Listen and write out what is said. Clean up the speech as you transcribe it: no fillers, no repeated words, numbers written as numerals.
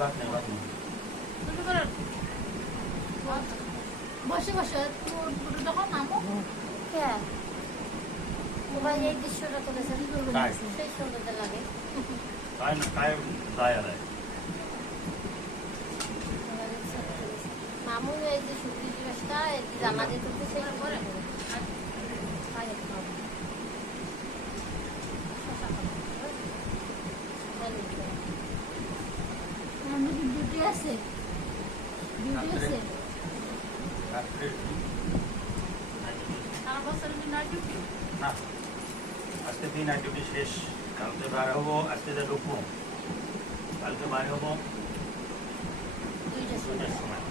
বাদ নেই বাদ নেই বসে বসে যখন নামো মোবাইল এই দৃশ্যটা তুলেছেন তাই সেই সুন্দর লাগে তাই না তাই তাই আর মামু এই যে শুক্রি জিনিসটা এই যে জামা দিয়ে তুলতে সেই করে ডিউটি আছে ডিউটি আছে রাত্রে সারা বছর নাইট ডিউটি না আজকে দিন আর ডিউটি শেষ কালকে বার হবো আজকে যে ঢুকবো কালকে বার হবো 2টার সময়